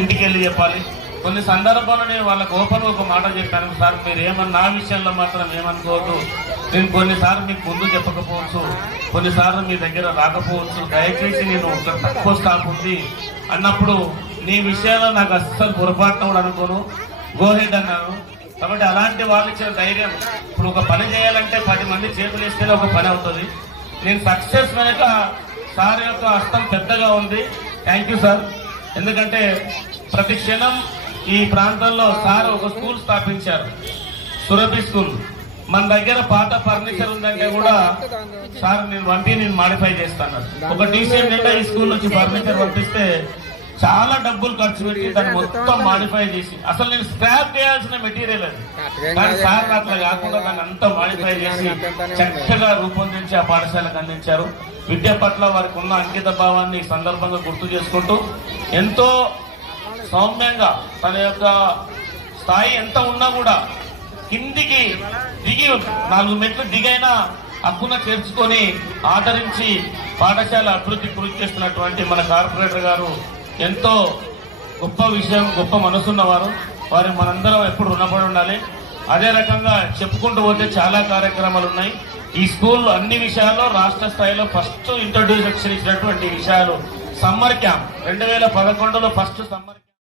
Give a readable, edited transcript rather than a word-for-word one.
ఇంటికి వెళ్ళి చెప్పాలి. కొన్ని సందర్భాల్లో నేను వాళ్ళకి ఓపెన్ ఒక మాట చెప్పాను, సార్ మీరు ఏమన్నా నా విషయంలో మాత్రం ఏమనుకోవద్దు, నేను కొన్నిసార్లు మీకు ముందు చెప్పకపోవచ్చు, కొన్నిసార్లు మీ దగ్గర రాకపోవచ్చు, దయచేసి నేను తక్కువ స్టాఫ్ ఉంది అన్నప్పుడు నీ విషయాల్లో నాకు అస్సలు పొరపాటున కూడా అనుకోను, గోహెడ్ అన్నాను. కాబట్టి అలాంటి వాళ్ళు ఇచ్చిన ధైర్యం, ఇప్పుడు ఒక పని చేయాలంటే 10 మంది చేతులు ఇస్తేనే ఒక పని అవుతుంది. నేను సక్సెస్ వెనక సార్ యొక్క హస్తం పెద్దగా ఉంది. Thank you sir. ఎందుకంటే ప్రతి క్షణం ఈ ప్రాంతంలో సార్ ఒక స్కూల్ స్థాపించారు, సురభి స్కూల్. మన దగ్గర పాత ఫర్నిచర్ ఉందంటే కూడా సార్ నేను మాడిఫై చేస్తాను. ఒక డీసీఎం నిండా ఈ స్కూల్ నుంచి ఫర్నిచర్ పంపిస్తే చాలా డబ్బులు ఖర్చు పెట్టి దాన్ని మొత్తం మాడిఫై చేసి, అసలు నేను స్క్రాప్ చేయాల్సిన మెటీరియల్ అది, కానీ సార్ అట్లా కాకుండా దాన్ని అంతా మాడిఫై చేసి చక్కగా రూపొందించి ఆ పాఠశాలకు అందించారు. విద్య పట్ల వారికి ఉన్న అంకిత భావాన్ని ఈ సందర్భంగా గుర్తు చేసుకుంటూ, ఎంతో సౌమ్యంగా తన యొక్క స్థాయి ఎంత ఉన్నా కూడా కిందికి దిగి 4 మెట్లు దిగైనా హక్కున చేర్చుకొని ఆదరించి పాఠశాల అభివృద్ధి కృషి చేస్తున్నటువంటి మన కార్పొరేటర్ గారు ఎంతో గొప్ప విషయం, గొప్ప మనసున్నవారు. వారి మనందరం ఎప్పుడు రుణపడి ఉండాలి. అదే రకంగా చెప్పుకుంటూ పోతే చాలా కార్యక్రమాలు ఉన్నాయి. ఈ స్కూల్ అన్ని విషయాల్లో రాష్ట్ర స్థాయిలో ఫస్ట్ ఇంట్రొడ్యూషన్ ఇచ్చినటువంటి విషయాలు, సమ్మర్ క్యాంప్ 2011లో ఫస్ట్ సమ్మర్